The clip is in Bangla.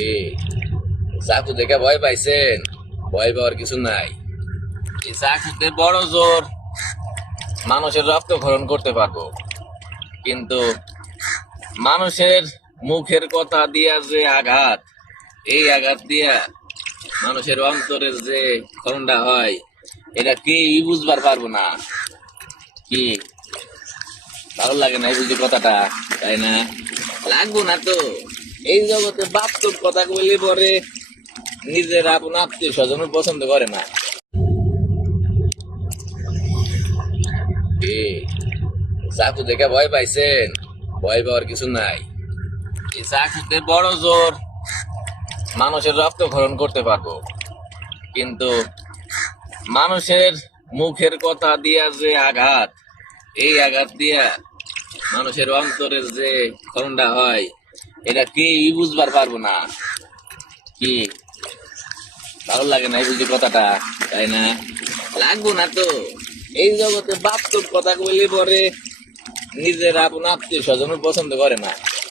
এই চাকু দেখে ভয় পাইছেন? ভয় পাওয়ার কিছু নাই। এই চাকুতে বড় জোর মানুষের রক্তক্ষরণ করতে পারবো, কিন্তু মানুষের মুখের কথা দিয়া যে আঘাত, এই আঘাত দিয়া মানুষের অন্তরের যে ক্ষরণটা হয়, এটা কেউই বুঝবার পারবো না। কি ভালো লাগে না এই বুঝি কথাটা, তাই না? লাগবো না তো। এই জগতে বাস্তব কথা বললে পরে নিজের আপন আত্মীয় স্বজন পছন্দ করে না। এই চাকু দেখে ভয় পাইছেন? ভয় পাওয়ার কিছু নাই। এই চাকুতে বড় জোর মানুষের রক্তক্ষরণ করতে পারবো, কিন্তু মানুষের মুখের কথা দিয়া যে আঘাত, এই আঘাত দিয়া মানুষের অন্তরের যে ক্ষরণটা হয়, এটা কেউই বুঝবার পারবো না। কি ভালো লাগে না এই বুঝি কথাটা, তাই না? লাগবো না তো। এই জগতে বাস্তব কথা বললে পরে নিজের আপন আত্মীয় স্বজন পছন্দ করে না।